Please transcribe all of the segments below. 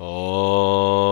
On.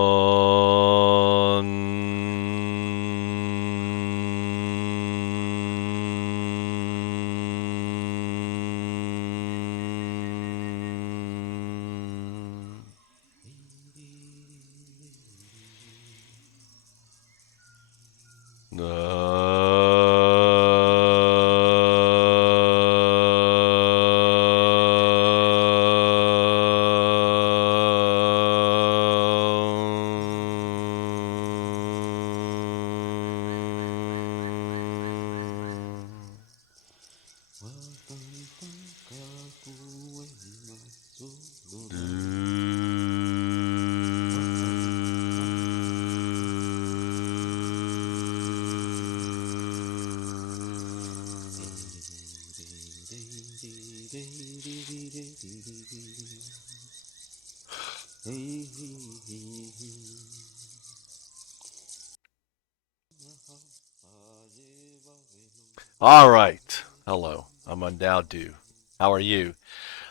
All right. Hello. I'm UnDaoDu. How are you?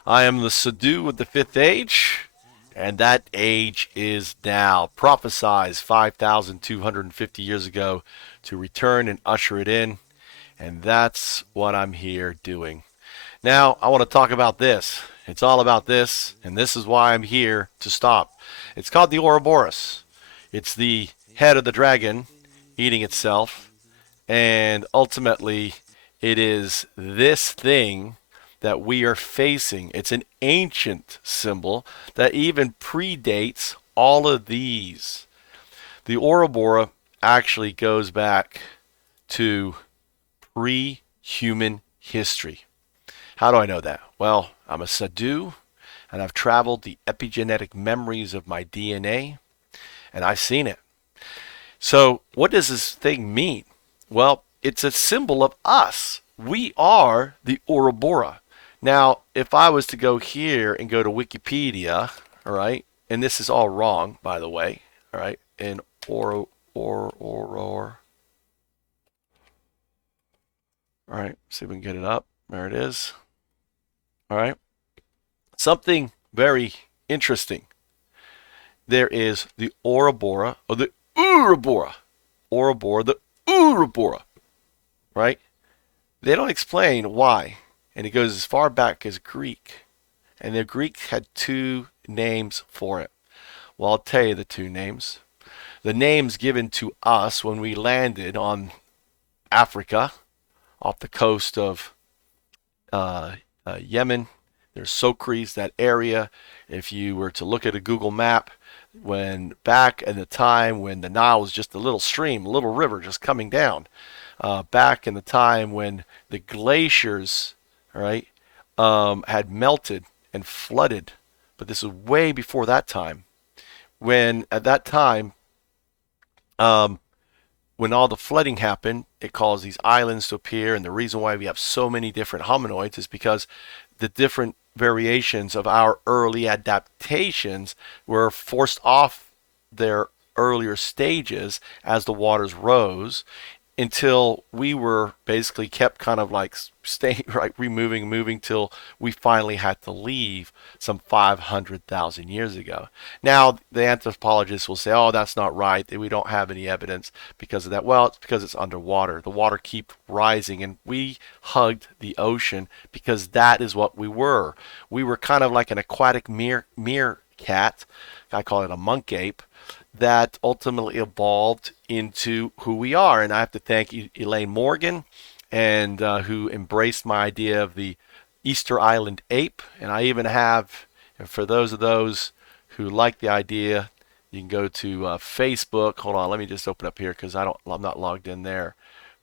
I am the Sahdu of the fifth age, and that age is now. Prophesized 5,250 years ago to return and usher it in, and that's what I'm here doing. Now, I want to talk about this. It's all about this, and this is why I'm here to stop. It's called the Ouroboros. It's the head of the dragon eating itself, and ultimately, it is this thing that we are facing. It's an ancient symbol that even predates all of these. The Ouroboros actually goes back to pre human history. How do I know that? Well, I'm a Sahdu, and I've traveled the epigenetic memories of my DNA, and I've seen it. So, what does this thing mean? Well, it's a symbol of us. We are the Ouroboros. Now, if I was to go here and go to Wikipedia, all right, and this is all wrong, by the way, all right, in all right, see if we can get it up. There it is. All right, something very interesting. There is the Ouroboros, or the Ouroboros, the Ouroboros, right? They don't explain why, and it goes as far back as Greek, and the Greeks had two names for it. Well, I'll tell you the two names. The names given to us when we landed on Africa, off the coast of Yemen. There's Socrates, that area. If you were to look at a Google map, when back in the time when the Nile was just a little stream, a little river just coming down, back in the time when the glaciers, all right, had melted and flooded, but this was way before that time. When at that time, um, when all the flooding happened, it caused these islands to appear, and the reason why we have so many different hominoids is because the different variations of our early adaptations were forced off their earlier stages as the waters rose until we were basically kept kind of like staying right, removing, moving till we finally had to leave some 500,000 years ago. Now the anthropologists will say, "Oh, that's not right. We don't have any evidence because of that." Well, it's because it's underwater. The water keep rising, and we hugged the ocean because that is what we were. We were kind of like an aquatic meerkat. I call it a monk ape that ultimately evolved into who we are. And I have to thank Elaine Morgan, and who embraced my idea of the Easter Island ape. And I even have, and for those who like the idea, you can go to Facebook. Hold on, let me just open up here because I'm not logged in there.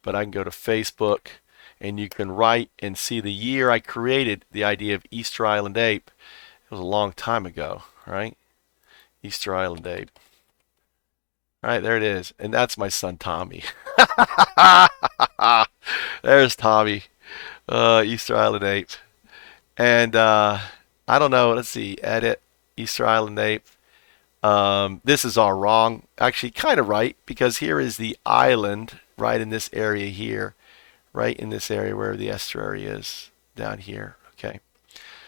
But I can go to Facebook, and you can write and see the year I created the idea of Easter Island ape. It was a long time ago, right? Easter Island ape. All right, there it is. And that's my son, Tommy. There's Tommy, Easter Island ape. And I don't know. Let's see. Edit Easter Island ape. This is all wrong. Actually, kind of right, because here is the island right in this area here. Right in this area where the estuary is down here. Okay.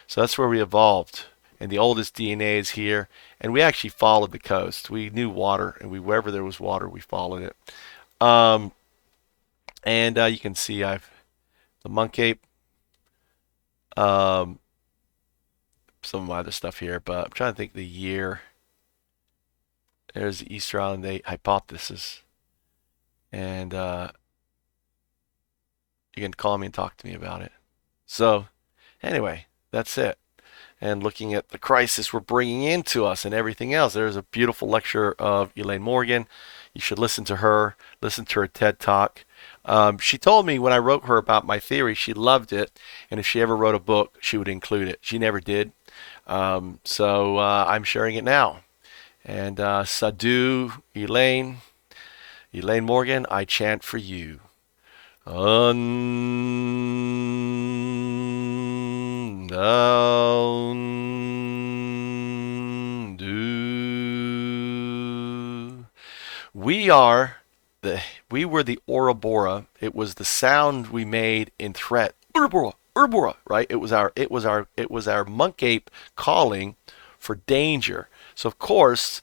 So that's where we evolved. and the oldest DNA is here. And we actually followed the coast. We knew water, and wherever there was water, we followed it. Um, and you can see I've the monk ape, um, some of my other stuff here, but I'm trying to think the year. There's the Easter Island Day hypothesis, and you can call me and talk to me about it. So, anyway, that's it. And looking at the crisis we're bringing into us and everything else. There's a beautiful lecture of Elaine Morgan. You should listen to her, listen to her TED Talk. She told me when I wrote her about my theory, she loved it, and if she ever wrote a book, she would include it. She never did. So I'm sharing it now. And Sahdu, Elaine Morgan, I chant for you. UnDaoDu. We were the Ouroboros. It was the sound we made in threat. Ouroboros, Ouroboros, right? It was our monk ape calling for danger. So of course,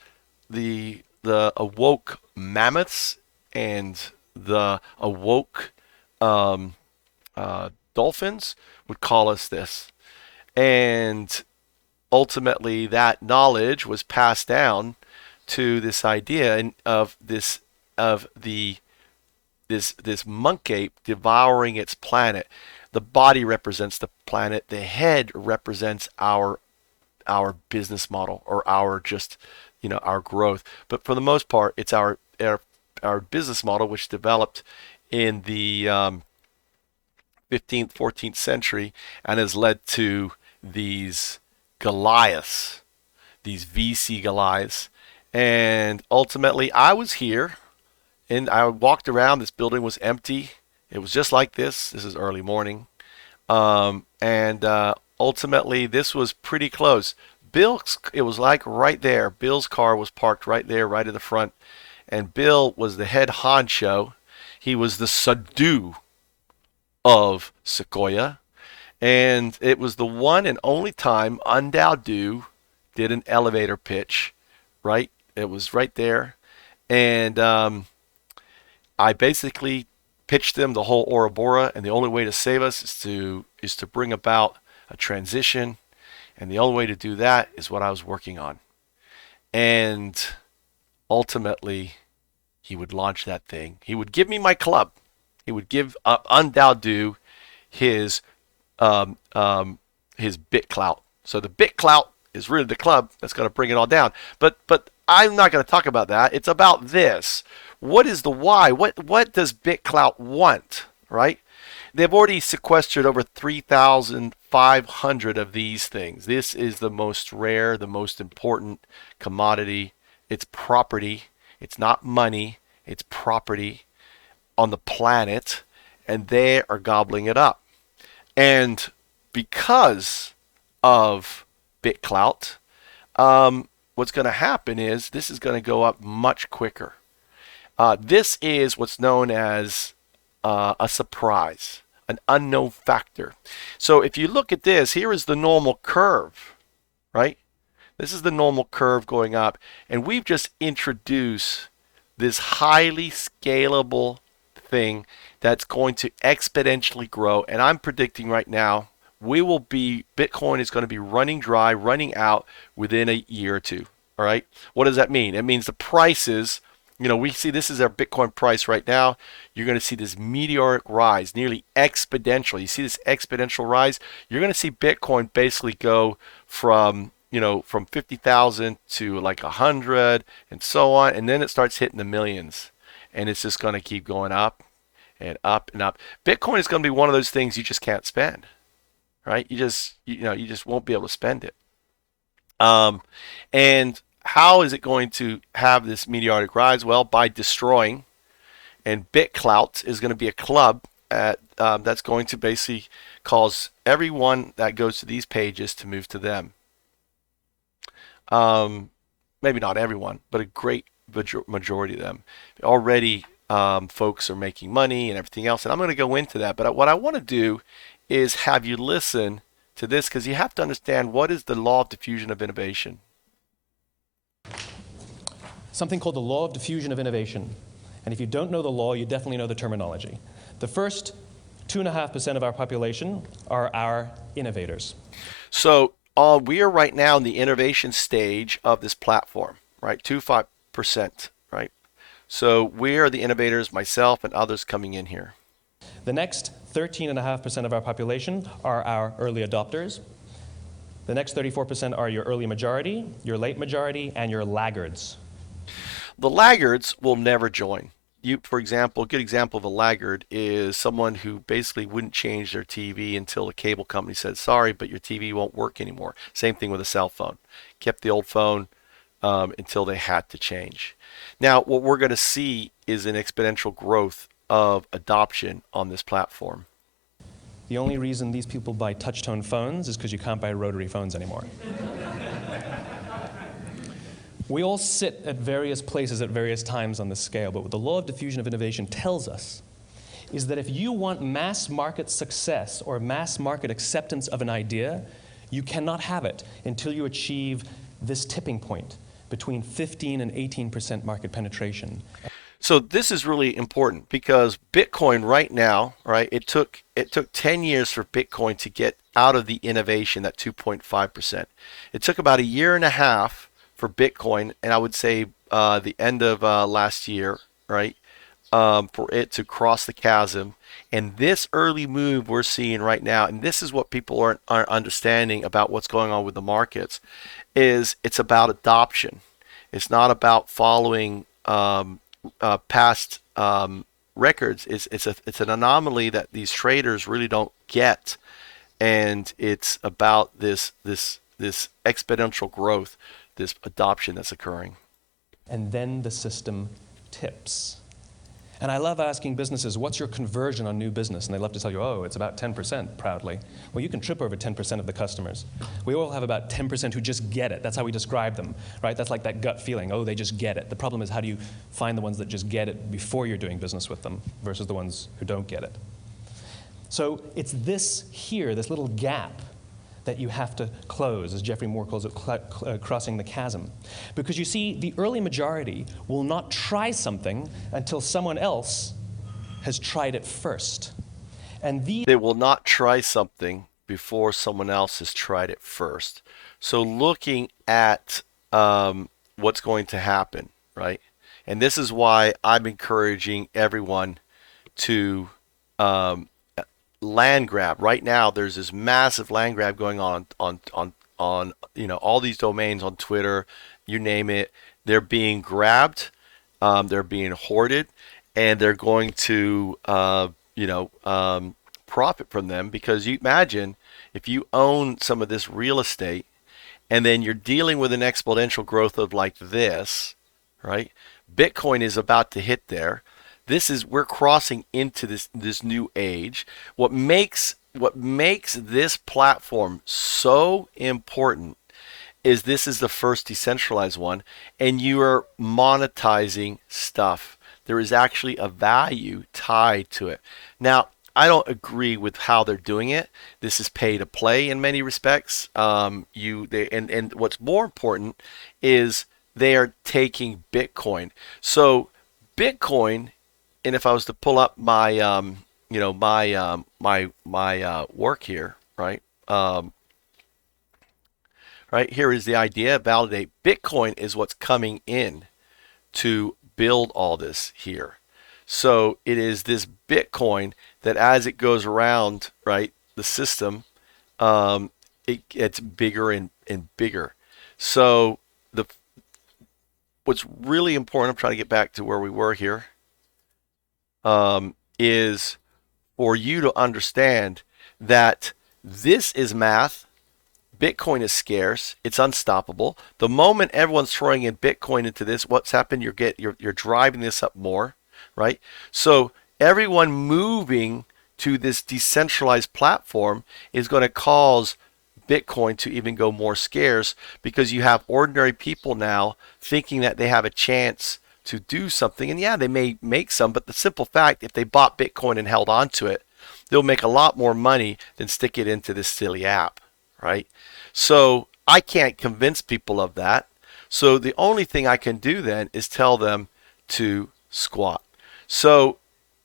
the awoke mammoths and the awoke dolphins would call us this. And ultimately, that knowledge was passed down to this idea of this monk ape devouring its planet. The body represents the planet. The head represents our business model, or our just our growth. But for the most part, it's our business model, which developed in the 15th, 14th century, and has led to these Goliaths, these VC Goliaths. And ultimately, I was here, and I walked around. This building was empty. It was just like this. This is early morning. And ultimately, this was pretty close. It was like right there. Bill's car was parked right there, right in the front. And Bill was the head honcho. He was the Sahdu of Sequoia. And it was the one and only time UnDaoDu did an elevator pitch, right? It was right there. And I basically pitched them the whole Ouroboros, and the only way to save us is to bring about a transition, and the only way to do that is what I was working on. And ultimately, he would launch that thing. He would give me my club. He would give UnDaoDu his his BitClout. So the BitClout is really the club that's going to bring it all down. But I'm not going to talk about that. It's about this. What is the why? What does BitClout want, right? They've already sequestered over 3,500 of these things. This is the most rare, the most important commodity. It's property. It's not money. It's property on the planet, and they are gobbling it up. And because of BitClout, what's going to happen is this is going to go up much quicker. This is what's known as a surprise, an unknown factor. So if you look at this, here is the normal curve, right? This is the normal curve going up, and we've just introduced this highly scalable thing that's going to exponentially grow. And I'm predicting right now, Bitcoin is going to be running dry, running out within a year or two. All right. What does that mean? It means the prices, we see this is our Bitcoin price right now. You're going to see this meteoric rise, nearly exponential. You see this exponential rise. You're going to see Bitcoin basically go from 50,000 to like 100 and so on. And then it starts hitting the millions, and it's just going to keep going up and up and up. Bitcoin is going to be one of those things you just can't spend, right? You just won't be able to spend it. And how is it going to have this meteoric rise? Well, by destroying. And BitClout is going to be a club that's going to basically cause everyone that goes to these pages to move to them. Maybe not everyone, but a great majority of them. Already, folks are making money and everything else, and I'm going to go into that. But what I want to do is have you listen to this because you have to understand what is the law of diffusion of innovation. Something called the law of diffusion of innovation. And if you don't know the law, you definitely know the terminology. The first 2.5% of our population are our innovators. So we are right now in the innovation stage of this platform, right? 2.5%, right? So we are the innovators, myself and others coming in here. The next 13.5% of our population are our early adopters. The next 34% are your early majority, your late majority, and your laggards. The laggards will never join. For example, a good example of a laggard is someone who basically wouldn't change their TV until the cable company said, sorry, but your TV won't work anymore. Same thing with a cell phone. Kept the old phone until they had to change. Now, what we're going to see is an exponential growth of adoption on this platform. The only reason these people buy touch-tone phones is because you can't buy rotary phones anymore. We all sit at various places at various times on this scale, but what the law of diffusion of innovation tells us is that if you want mass market success or mass market acceptance of an idea, you cannot have it until you achieve this tipping point between 15 and 18% market penetration. So this is really important because Bitcoin right now, right, it took 10 years for Bitcoin to get out of the innovation, that 2.5%. It took about a year and a half for Bitcoin, and I would say the end of last year, right, for it to cross the chasm. And this early move we're seeing right now, and this is what people aren't understanding about what's going on with the markets, is it's about adoption. It's not about following past records. It's an anomaly that these traders really don't get, and it's about this exponential growth, this adoption that's occurring. And then the system tips. And I love asking businesses, what's your conversion on new business? And they love to tell you, oh, it's about 10%, proudly. Well, you can trip over 10% of the customers. We all have about 10% who just get it. That's how we describe them, right? That's like that gut feeling, oh, they just get it. The problem is, how do you find the ones that just get it before you're doing business with them versus the ones who don't get it? So it's this here, this little gap, that you have to close, as Geoffrey Moore calls it, crossing the chasm. Because you see, the early majority will not try something until someone else has tried it first. And they will not try something before someone else has tried it first. So looking at what's going to happen, right? And this is why I'm encouraging everyone to land grab. Right now there's this massive land grab going on all these domains on Twitter, you name it. They're being grabbed, they're being hoarded, and they're going to profit from them, because you imagine if you own some of this real estate and then you're dealing with an exponential growth of like this, right? Bitcoin is about to hit there. We're crossing into this new age. What makes this platform so important is this is the first decentralized one, and you are monetizing stuff. There is actually a value tied to it. Now, I don't agree with how they're doing it. This is pay to play in many respects. And what's more important is they are taking Bitcoin. So Bitcoin. And if I was to pull up my, my work here, right? Right here is the idea. Validate. Bitcoin is what's coming in to build all this here. So it is this Bitcoin that, as it goes around, right, the system, it gets bigger and bigger. So what's really important, I'm trying to get back to where we were here. Is for you to understand that this is math. Bitcoin is scarce. It's unstoppable. The moment everyone's throwing in Bitcoin into this, what's happened? You're driving this up more, right? So everyone moving to this decentralized platform is going to cause Bitcoin to even go more scarce, because you have ordinary people now thinking that they have a chance to do something. And yeah, they may make some, but the simple fact, if they bought Bitcoin and held on to it, they'll make a lot more money than stick it into this silly app. right? So I can't convince people of that. So the only thing I can do then is tell them to squat. So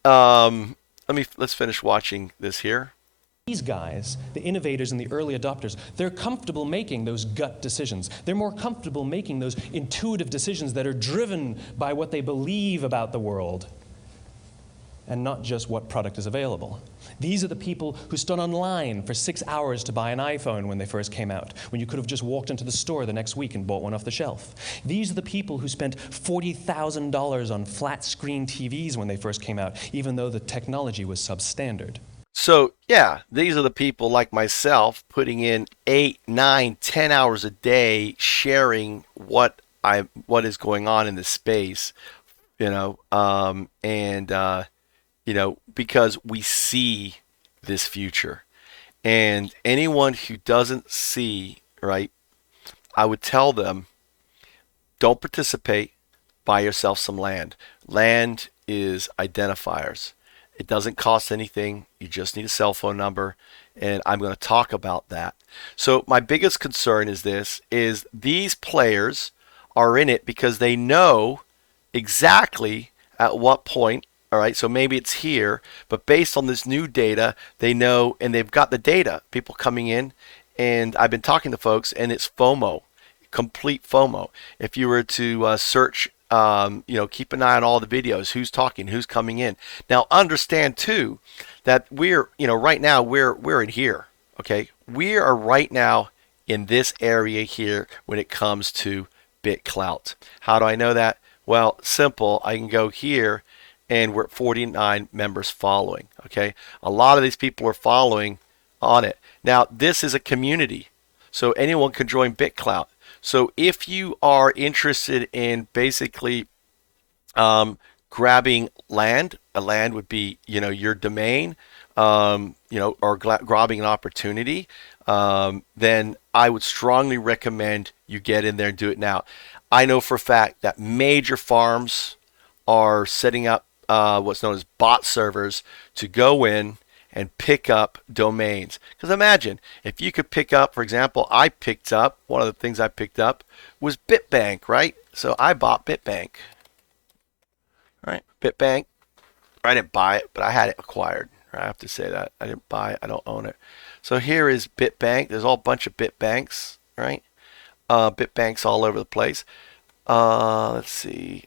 let's finish watching this here. These guys, the innovators and the early adopters, they're comfortable making those gut decisions. They're more comfortable making those intuitive decisions that are driven by what they believe about the world and not just what product is available. These are the people who stood online for 6 hours to buy an iPhone when they first came out, when you could have just walked into the store the next week and bought one off the shelf. These are the people who spent $40,000 on flat screen TVs when they first came out, even though the technology was substandard. So yeah, these are the people like myself putting in 8, 9, 10 hours a day sharing what is going on in this space, because we see this future. And anyone who doesn't see, right, I would tell them, don't participate, buy yourself some land. Land is identifiers. It doesn't cost anything. You just need a cell phone number, and I'm going to talk about that. So my biggest concern is these players are in it because they know exactly at what point. All right, so maybe it's here, but based on this new data, they know, and they've got the data, people coming in, and I've been talking to folks, and it's FOMO, complete FOMO. If you were to search, keep an eye on all the videos, who's talking, who's coming in. Now, understand too that right now we're in here, okay? We are right now in this area here when it comes to BitClout. How do I know that? Well, simple. I can go here, and we're at 49 members following, okay? A lot of these people are following on it. Now, this is a community, so anyone can join BitClout. So if you are interested in basically grabbing land, a land would be, your domain, or grabbing an opportunity, then I would strongly recommend you get in there and do it now. I know for a fact that major farms are setting up what's known as bot servers to go in and pick up domains. Because imagine if you could pick up, for example, one of the things I picked up was BitBank, right? So I bought BitBank, right? BitBank, I didn't buy it, but I had it acquired. I have to say that. I didn't buy it, I don't own it. So here is BitBank. There's all a bunch of BitBanks, right? BitBanks all over the place. Let's see.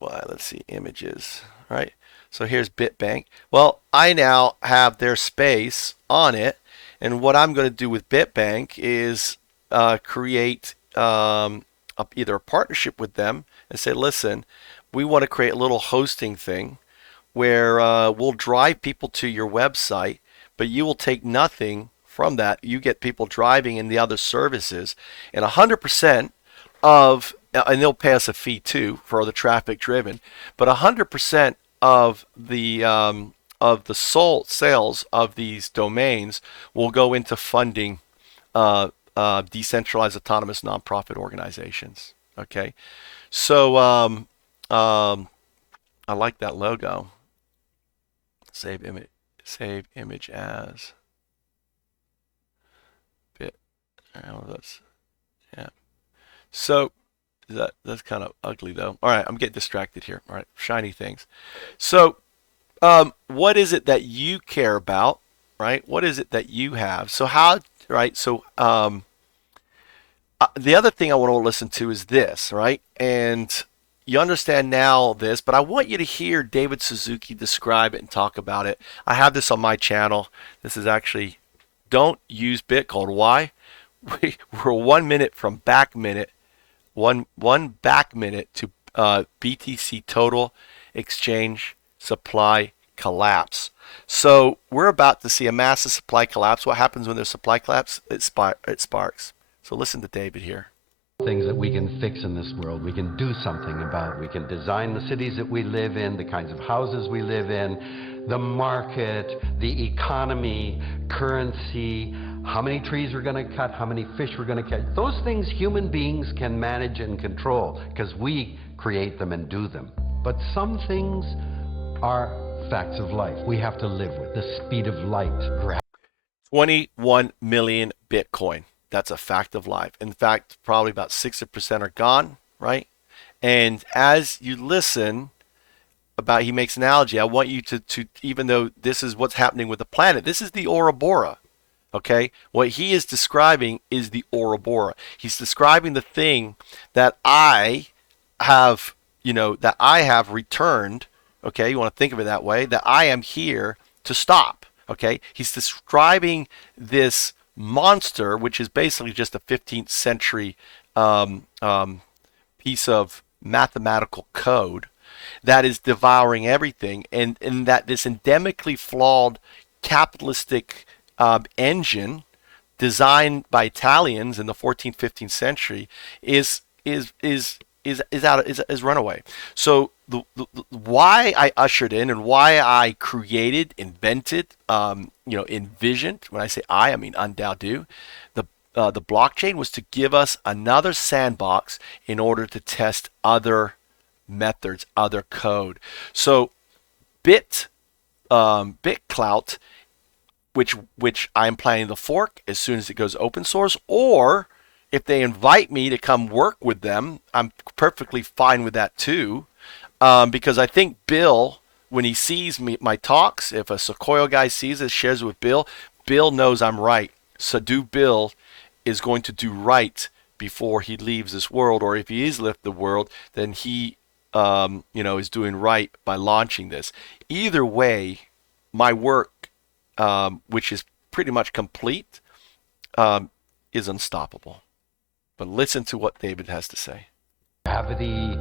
Let's see, images, right? So here's BitBank. Well, I now have their space on it, and what I'm going to do with BitBank is create either a partnership with them and say, listen, we want to create a little hosting thing where we'll drive people to your website, but you will take nothing from that. You get people driving in the other services, and 100% and they'll pay us a fee too for the traffic driven, but 100% of the sales of these domains will go into funding decentralized autonomous nonprofit organizations. Okay, so I like that logo. Save image as bit. Yeah. So that's kind of ugly though. All right, I'm getting distracted here. All right, shiny things. So what is it that you care about, right? What is it that you have? So right? So the other thing I want to listen to is this, right? And you understand now this, but I want you to hear David Suzuki describe it and talk about it. I have this on my channel. This is actually, don't use Bitcoin. Why? We're 1 minute from back minute. One back minute to BTC total exchange supply collapse. So we're about to see a massive supply collapse. What happens when there's supply collapse? It sparks. So listen to David here. Things that we can fix in this world, we can do something about. We can design the cities that we live in, the kinds of houses we live in, the market, the economy, currency, how many trees we're going to cut, how many fish we're going to catch. Those things human beings can manage and control because we create them and do them. But some things are facts of life we have to live with. The speed of light, gravity. 21 million Bitcoin. That's a fact of life. In fact, probably about 60% are gone, right? And as you listen about, he makes an analogy. I want you to even though this is what's happening with the planet, this is the Ouroboros. Okay, what he is describing is the Ouroboros. He's describing the thing that I have, that I have returned. Okay, you want to think of it that way, that I am here to stop. Okay, he's describing this monster, which is basically just a 15th century piece of mathematical code that is devouring everything, and that this endemically flawed capitalistic engine designed by Italians in the 14th, 15th century is runaway. So the why I ushered in and why I created, invented, envisioned. When I say I mean UnDaoDu. The blockchain was to give us another sandbox in order to test other methods, other code. So BitClout, which I am planning to fork as soon as it goes open source, or if they invite me to come work with them, I'm perfectly fine with that too, because I think Bill, when he sees my talks, if a Sequoia guy sees it, shares it with Bill, Bill knows I'm right. Sahdu Bill is going to do right before he leaves this world, or if he is left the world, then he is doing right by launching this. Either way, my work, which is pretty much complete, is unstoppable. But listen to what David has to say. Gravity,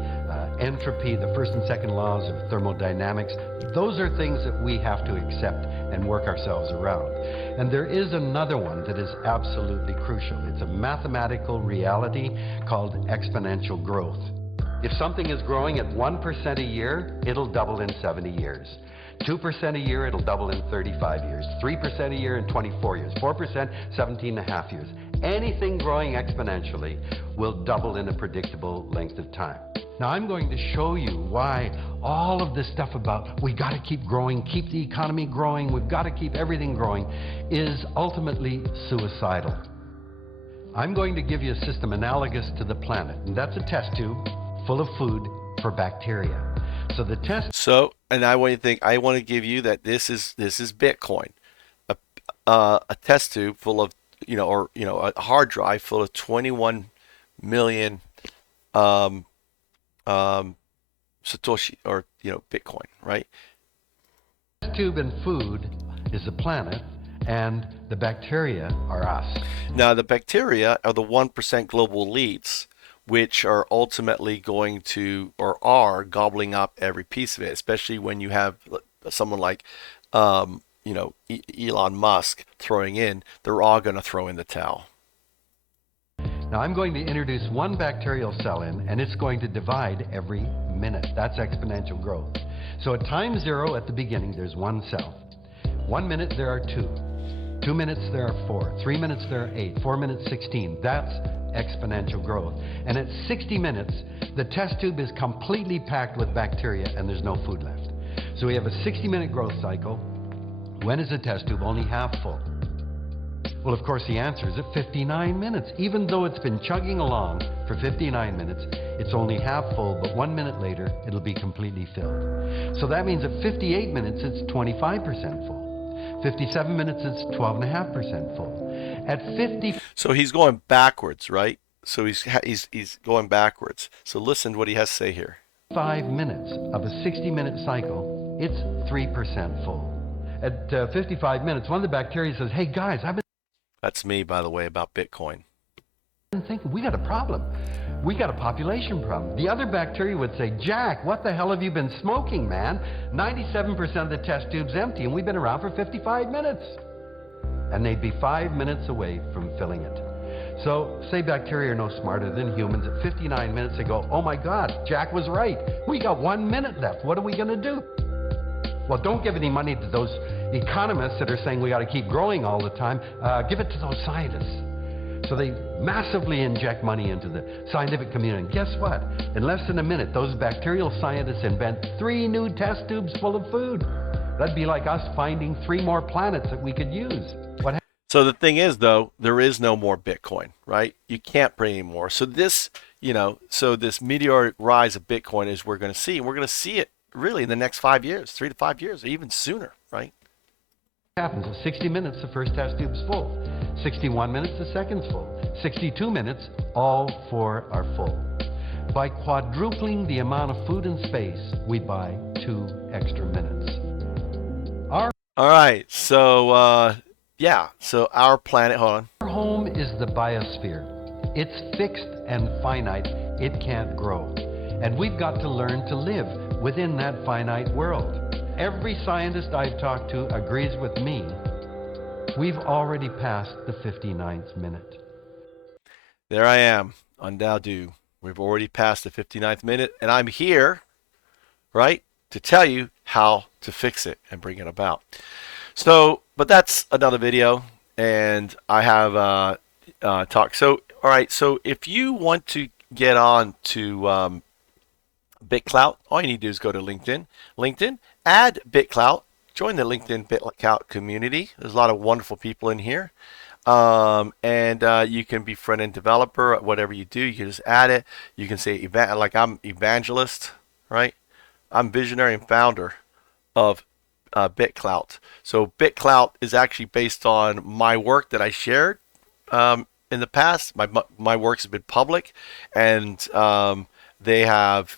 entropy, the first and second laws of thermodynamics, those are things that we have to accept and work ourselves around. And there is another one that is absolutely crucial. It's a mathematical reality called exponential growth. If something is growing at 1% a year, it'll double in 70 years. 2% a year, it'll double in 35 years. 3% a year in 24 years. 4%, 17 and a half years. Anything growing exponentially will double in a predictable length of time. Now I'm going to show you why all of this stuff about we got to keep growing, keep the economy growing, we've got to keep everything growing, is ultimately suicidal. I'm going to give you a system analogous to the planet, and that's a test tube full of food for bacteria. So the test. So, and I want to give you that this is Bitcoin, a test tube full of a hard drive full of 21 million Satoshi, or Bitcoin, right? Test tube and food is the planet, and the bacteria are us. Now the bacteria are the 1% global elites, which are ultimately going to, or are gobbling up every piece of it, especially when you have someone like Elon Musk throwing in, they're all going to throw in the towel. Now I'm going to introduce one bacterial cell in, and it's going to divide every minute. That's exponential growth. So at time 0 at the beginning, there's one cell. 1 minute, there are 2. 2 minutes, there are 4. 3 minutes, there are 8. 4 minutes, 16. That's exponential growth. And at 60 minutes, the test tube is completely packed with bacteria and there's no food left. So we have a 60-minute growth cycle. When is the test tube only half full? Well, of course, the answer is at 59 minutes. Even though it's been chugging along for 59 minutes, it's only half full, but 1 minute later, it'll be completely filled. So that means at 58 minutes, it's 25% full. 57 minutes, it's 12.5% full. At 50... So he's going backwards, right? So he's going backwards. So listen to what he has to say here. 5 minutes of a 60-minute cycle, it's 3% full. At 55 minutes, one of the bacteria says, hey guys, I've been... That's me, by the way, about Bitcoin. Thinking, we got a problem. We got a population problem. The other bacteria would say, Jack, what the hell have you been smoking, man? 97% of the test tube's empty, and we've been around for 55 minutes. And they'd be 5 minutes away from filling it. So, say bacteria are no smarter than humans. At 59 minutes, they go, oh my God, Jack was right. We got 1 minute left. What are we going to do? Well, don't give any money to those economists that are saying we got to keep growing all the time. Give it to those scientists. So they massively inject money into the scientific community. And guess what? In less than a minute, those bacterial scientists invent 3 new test tubes full of food. That'd be like us finding 3 more planets that we could use. So the thing is, though, there is no more Bitcoin, right? You can't print anymore. So this, so this meteoric rise of Bitcoin is we're going to see. And we're going to see it really in the next 5 years, 3 to 5 years, or even sooner, right? Happens at 60 minutes, the first test tube's full. 61 minutes, the second's full. 62 minutes, all four are full. By quadrupling the amount of food and space, we buy 2 extra minutes. All right. So, yeah. So our planet, hold on. Our home is the biosphere. It's fixed and finite. It can't grow. And we've got to learn to live within that finite world. Every scientist I've talked to agrees with me. We've already passed the 59th minute. There I am, UnDaoDu. We've already passed the 59th minute, and I'm here, right, to tell you how to fix it and bring it about. So, but that's another video, and I have talked. So, all right, so if you want to get on to BitClout, all you need to do is go to LinkedIn, add BitClout, join the LinkedIn BitClout community. There's a lot of wonderful people in here. And you can be front-end developer, whatever you do, you can just add it. You can say, like I'm evangelist, right? I'm visionary and founder of BitClout. So BitClout is actually based on my work that I shared in the past. My works have been public, and they have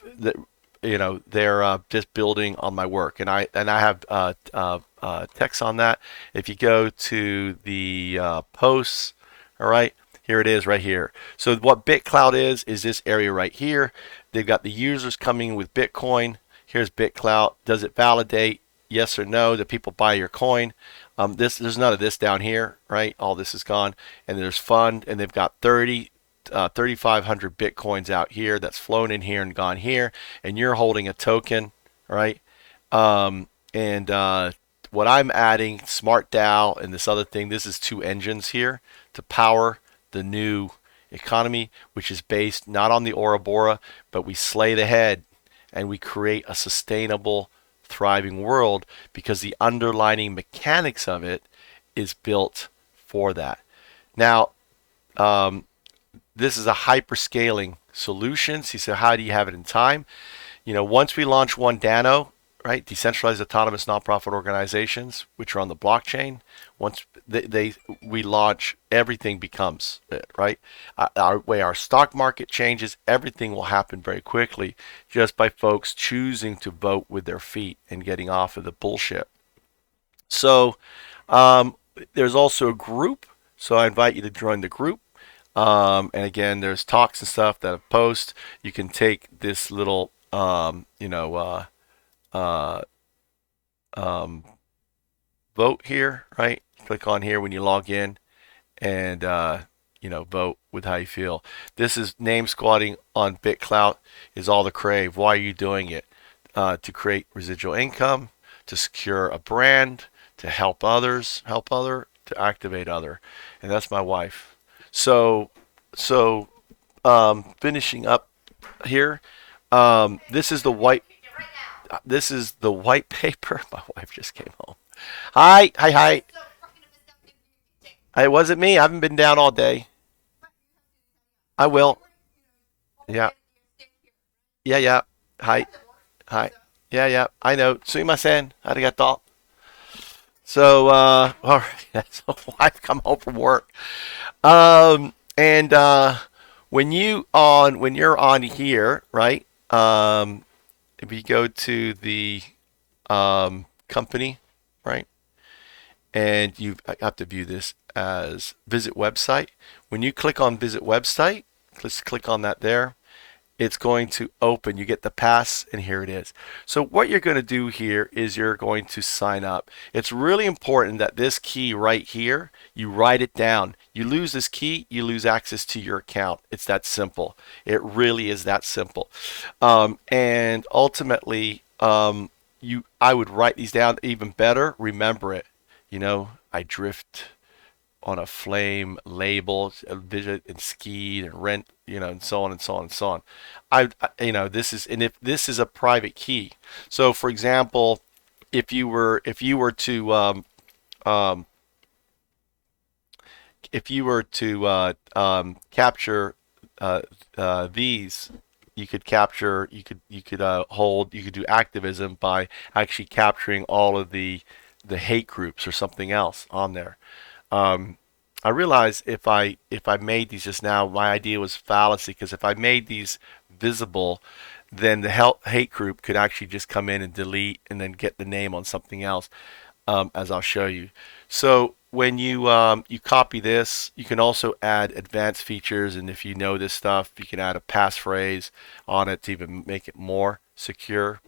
they're just building on my work, and I have text on that. If you go to the posts, all right, here it is right here. So what BitClout is this area right here. They've got the users coming with Bitcoin. Here's BitClout. Does it validate? Yes or no? Do people buy your coin? There's none of this down here, right? All this is gone. And there's fund, and they've got 3,500 Bitcoins out here that's flown in here and gone here. And you're holding a token, right? And what I'm adding, Smart DAO and this other thing, this is 2 engines here to power the new economy, which is based not on the Ouroboros, but we slay the head and we create a sustainable, thriving world because the underlying mechanics of it is built for that. Now, this is a hyper-scaling solution. So you say, how do you have it in time? Once we launch one DANO, right, decentralized autonomous nonprofit organizations, which are on the blockchain, once we launch, everything becomes it, right? Our way our stock market changes, everything will happen very quickly just by folks choosing to vote with their feet and getting off of the bullshit. So there's also a group, so I invite you to join the group. And again, there's talks and stuff that I post. You can take this little vote here, right? Click on here when you log in, and vote with how you feel. This is name squatting on BitClout is all the crave. Why are you doing it? To create residual income, to secure a brand, to help others, to activate other, and that's my wife. So finishing up here. This is the white. This is the white paper. My wife just came home. Hi. It wasn't me. I haven't been down all day. I will. Yeah. Yeah. Hi. Yeah. I know. Sumimasen. Arigato. So, all right. So wife come home from work. And when you're on here, right? If you go to the company, right? And you have to view this as visit website. When you click on visit website, let's click on that there. It's going to open. You get the pass, and here it is. So what you're going to do here is you're going to sign up. It's really important that this key right here, you write it down. You lose this key, you lose access to your account. It's that simple. It really is that simple. And ultimately, I would write these down. Even better, remember it. I drift on a flame, label, visit and skied and rent, and so on and so on and so on. This is, and if this is a private key. So for example, if you were to if you were to capture these, you could capture, hold, you could do activism by actually capturing all of the hate groups or something else on there. Um, I realize if I made these just now, my idea was fallacy because if I made these visible, then the hate group could actually just come in and delete and then get the name on something else, as I'll show you. So when you copy this, you can also add advanced features, and if you know this stuff, you can add a passphrase on it to even make it more secure.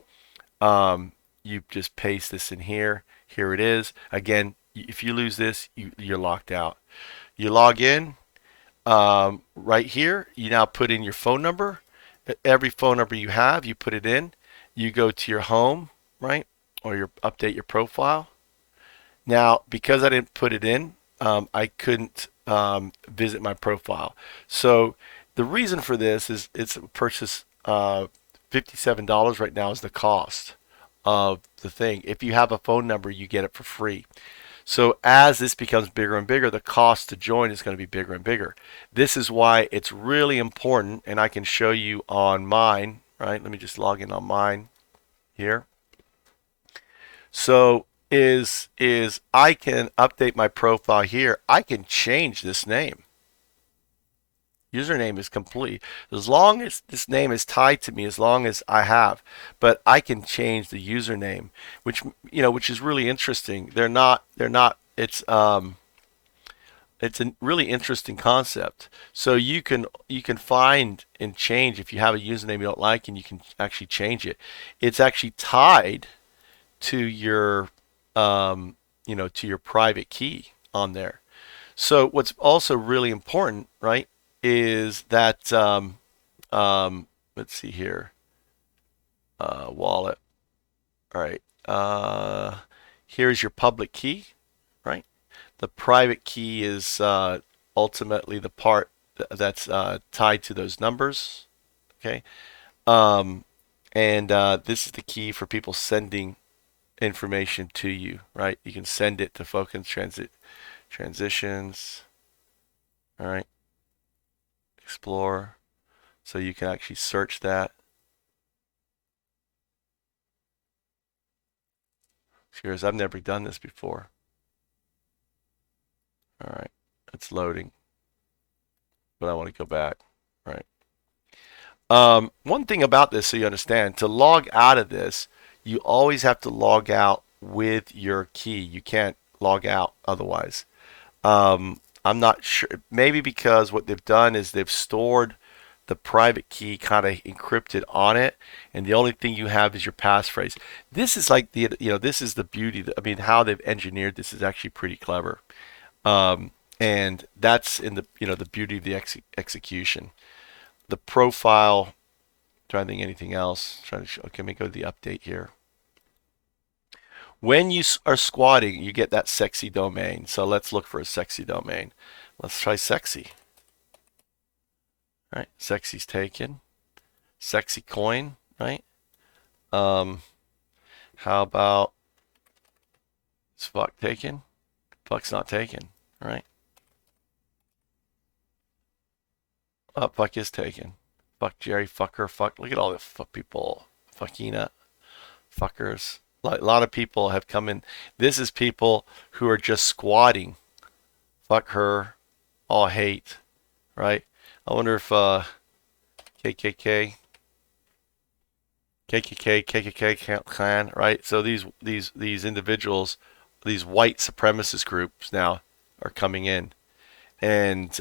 You just paste this in here. Here it is. Again, if you lose this, you're locked out. You log in right here. You now put in your phone number. Every phone number you have, you put it in. You go to your home, right, or your update your profile. Now, because I didn't put it in, I couldn't visit my profile. So the reason for this is it's a purchase. $57 right now is the cost of the thing. If you have a phone number, you get it for free. So as this becomes bigger and bigger, the cost to join is going to be bigger and bigger. This is why it's really important, and I can show you on mine, right? Let me just log in on mine here. So is I can update my profile here. I can change this name. Username is complete. As long as this name is tied to me, as long as I have, but I can change the username, which is really interesting. It's a really interesting concept. So you can find and change if you have a username you don't like, and you can actually change it. It's actually tied to your to your private key on there. So what's also really important, right, is that let's see here, wallet. All right, here's your public key, right? The private key is ultimately the part that's tied to those numbers. Okay, um, and this is the key for people sending information to you, right? You can send it to Focus transitions. All right, explore. So you can actually search that. Cheers, I've never done this before. All right, it's loading, but I want to go back, right? One thing about this, so you understand, to log out of this, you always have to log out with your key. You can't log out otherwise. I'm not sure. Maybe because what they've done is they've stored the private key kind of encrypted on it, and the only thing you have is your passphrase. This is like this is the beauty. I mean, how they've engineered this is actually pretty clever. Um, and that's in the beauty of the execution. The profile. Trying to think anything else. Trying to show, okay, let me go to the update here. When you are squatting, you get that sexy domain. So let's look for a sexy domain. Let's try sexy. All right, sexy's taken. Sexy coin, right? How about is fuck taken? Fuck's not taken, right? Oh, fuck is taken. Fuck Jerry, fucker, fuck. Look at all the fuck people. Fuckina, fuckers. A lot of people have come in. This is people who are just squatting. Fuck her. All hate, right? I wonder if KKK, KKK clan, right? So these individuals, these white supremacist groups now are coming in, and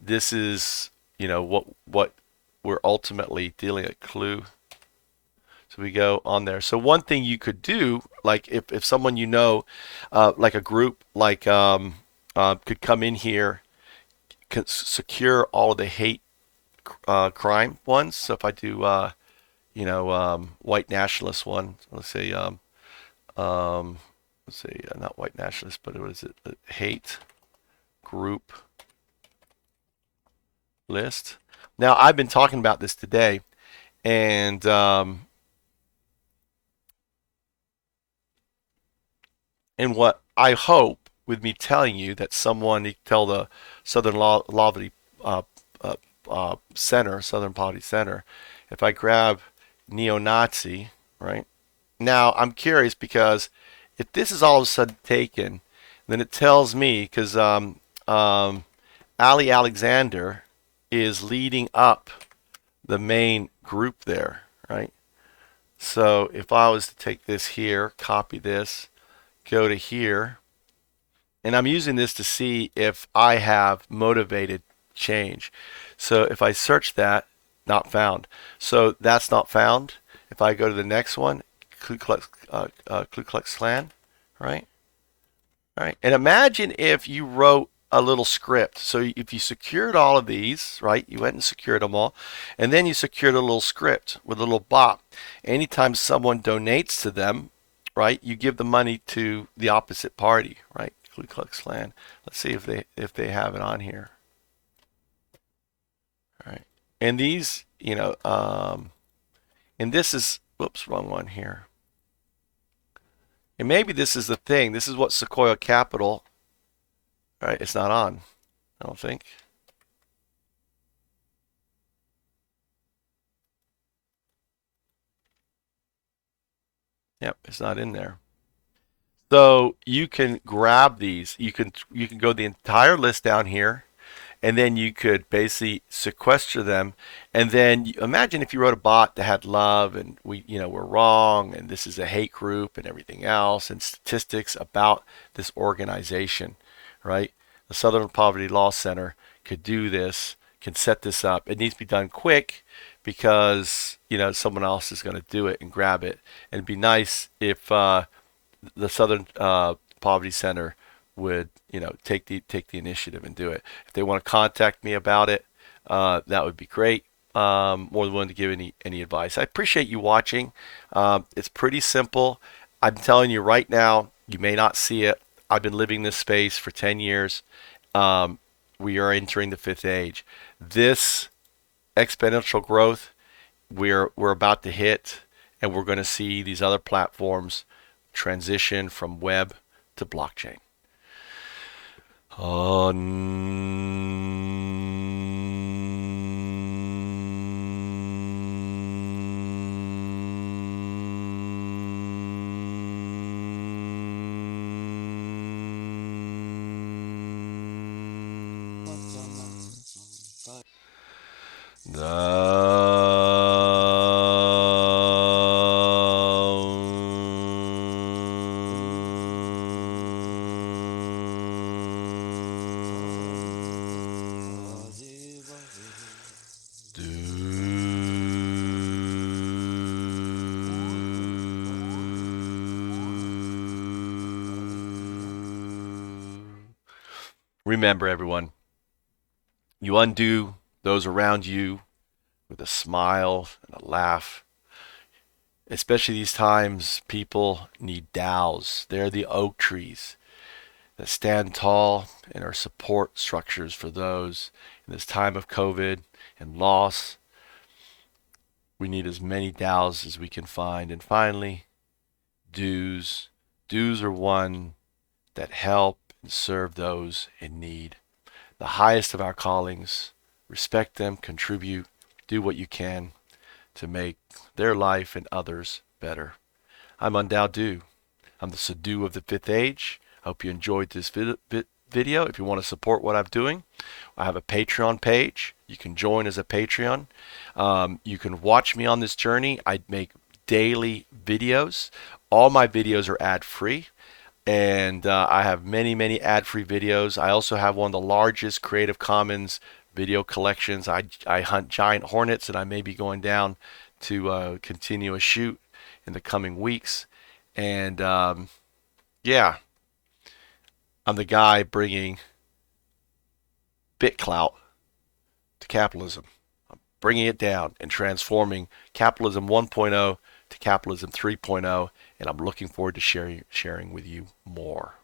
this is what we're ultimately dealing at clue. So we go on there. So one thing you could do, like if someone like a group could come in here, can secure all of the hate crime ones. So if I do white nationalist one, let's say not white nationalist, but what is it? Hate group list. Now I've been talking about this today, and what I hope with me telling you that someone, you tell the Southern Poverty Center, Southern Poverty Center, if I grab neo-Nazi, right? Now I'm curious because if this is all of a sudden taken, then it tells me because Ali Alexander is leading up the main group there, right? So if I was to take this here, copy this, go to here, and I'm using this to see if I have motivated change. So if I search that, not found. So that's not found. If I go to the next one, Ku Klux Klan, right? Right. And imagine if you wrote a little script. So if you secured all of these, right, you went and secured them all, and then you secured a little script with a little bot. Anytime someone donates to them, right, you give the money to the opposite party, right? Ku Klux Klan. Let's see if they have it on here. All right. And these, and this is, whoops, wrong one here. And maybe this is the thing. This is what Sequoia Capital, right? It's not on, I don't think. Yep, it's not in there. So you can grab these. You can go the entire list down here, and then you could basically sequester them. And then imagine if you wrote a bot that had love and we're wrong and this is a hate group and everything else and statistics about this organization, right? The Southern Poverty Law Center could do this, can set this up. It needs to be done quick because someone else is going to do it and grab it. And it'd be nice if the Southern Poverty Center would take the initiative and do it. If they want to contact me about it, that would be great. More than willing to give any advice. I appreciate you watching. It's pretty simple. I'm telling you right now, you may not see it. I've been living this space for 10 years. We are entering the fifth age. This exponential growth we're about to hit, and we're going to see these other platforms transition from web to blockchain. Remember, everyone, you undo those around you with a smile and a laugh. Especially these times, people need DAOs. They're the oak trees that stand tall and are support structures for those in this time of COVID and loss. We need as many DAOs as we can find. And finally, dues. Dues are one that help and serve those in need. The highest of our callings. Respect them, contribute, do what you can to make their life and others better. I'm UnDaoDu. I'm the Sahdu of the fifth age. I hope you enjoyed this video. If you want to support what I'm doing, I have a Patreon page. You can join as a Patreon. You can watch me on this journey. I make daily videos. All my videos are ad-free. And I have many ad-free videos. I also have one of the largest Creative Commons video collections. I hunt giant hornets, and I may be going down to continue a shoot in the coming weeks. And yeah, I'm the guy bringing BitClout to capitalism. I'm bringing it down and transforming capitalism 1.0 to capitalism 3.0, and I'm looking forward to sharing with you more.